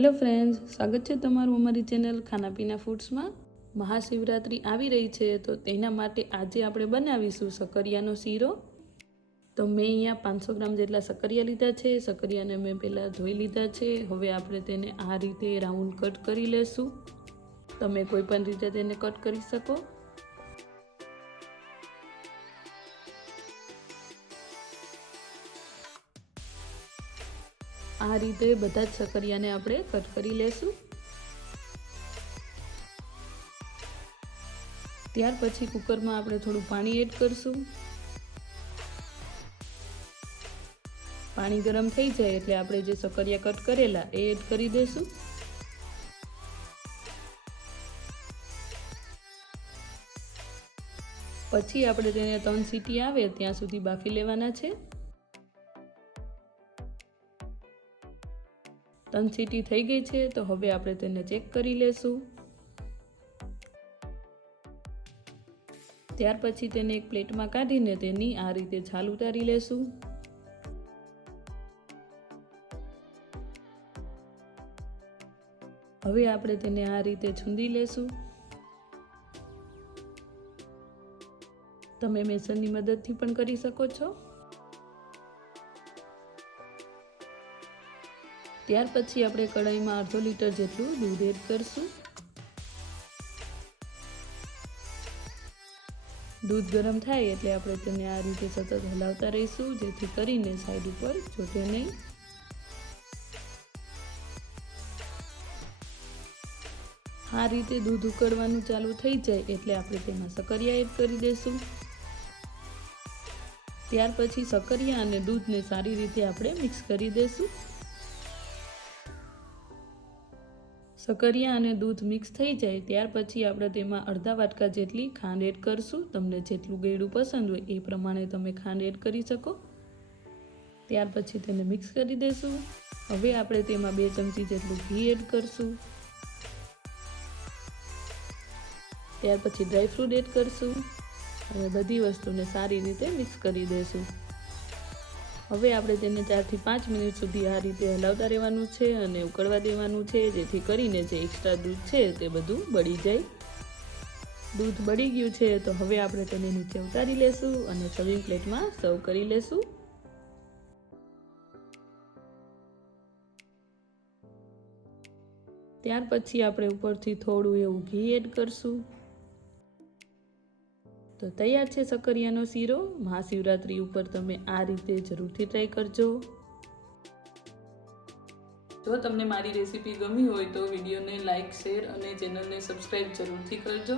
Hello friends, સ્વાગત છે તમારું અમારી ચેનલ ખાના પીના ફૂડ્સમાં। મહાશિવરાત્રિ આવી રહી છે તો તેના માટે આજે આપણે બનાવીશું સકરિયાનો શીરો। તો મેં અહીંયા 500 ગ્રામ જેટલા સકરિયા લીધા છે। સકરિયાને મેં પહેલાં ધોઈ લીધા છે। હવે આપણે તેને આ રીતે રાઉન્ડ કટ કરી લેશું। તમે કોઈ પણ રીતે તેને કટ કરી શકો। આ રીતે બધા જ સકરિયાને આપણે કટ કરી લેશું। ત્યાર પછી કુકરમાં આપણે થોડું પાણી એડ કરશું। પાણી ગરમ થઈ જાય એટલે આપણે જે સકરિયા કટ કરેલા એ એડ કરી દઈશું। પછી આપણે તેને 3 સીટી આવે ત્યાં સુધી બાફી લેવાના છે। 3 સીટી થઈ ગઈ છે તો હવે આપણે તેને ચેક કરી લેશું। ત્યાર પછી તેને એક પ્લેટમાં કાઢીને તેની આ રીતે છાલ ઉતારી લેશું। હવે આપણે તેને આ રીતે છૂંદી લેશું। તમે મેસરની મદદથી પણ કરી શકો છો। ત્યાર પછી આપણે કઢાઈમાં અડધો લીટર જેટલું દૂધ એડ કરશું। દૂધ ગરમ થાય એટલે આપણે તેને આ રીતે સતત હલાવતા રહીશું જેથી કરીને સાઈડ ઉપર ચોટે નહીં। આ રીતે દૂધ ઉકળવાનું ચાલુ થઈ જાય એટલે આપણે તેમાં સકરિયા એડ કરી દઈશું। ત્યાર પછી સકરિયા અને દૂધને સારી રીતે આપણે મિક્સ કરી દઈશું। સકરિયા અને દૂધ મિક્સ થઈ જાય ત્યાર પછી આપણે તેમાં અડધા વાટકા જેટલી ખાંડ એડ કરશું। તમને જેટલું ગળ્યું પસંદ હોય એ પ્રમાણે તમે ખાંડ એડ કરી શકો। ત્યાર પછી તેને મિક્સ કરી દઈશું। હવે આપણે તેમાં 2 ચમચી જેટલું ઘી એડ કરશું। ત્યાર પછી ડ્રાયફ્રૂટ એડ કરશું। હવે બધી વસ્તુને સારી રીતે મિક્સ કરી દઈશું। હવે આપણે તેને 4 થી 5 મિનિટ સુધી આ રીતે હલાવતા રહેવાનું છે અને ઉકળવા દેવાનું છે જેથી કરીને જે એક્સ્ટ્રા દૂધ છે તે બધું બળી જાય। દૂધ બળી ગયું છે તો હવે આપણે તેને નીચે ઉતારી લેશું અને સર્વિંગ પ્લેટમાં સર્વ કરી લેશું। ત્યાર પછી આપણે ઉપરથી થોડું એવું ઘી એડ કરશું। તો તૈયાર છે સકરિયાનો શીરો। મહાશિવરાત્રિ ઉપર તમે આ રીતે જરૂરથી ટ્રાય કરજો। જો તમને મારી રેસીપી ગમી હોય તો વિડીયોને લાઇક, શેર અને ચેનલને સબસ્ક્રાઈબ જરૂરથી કરજો।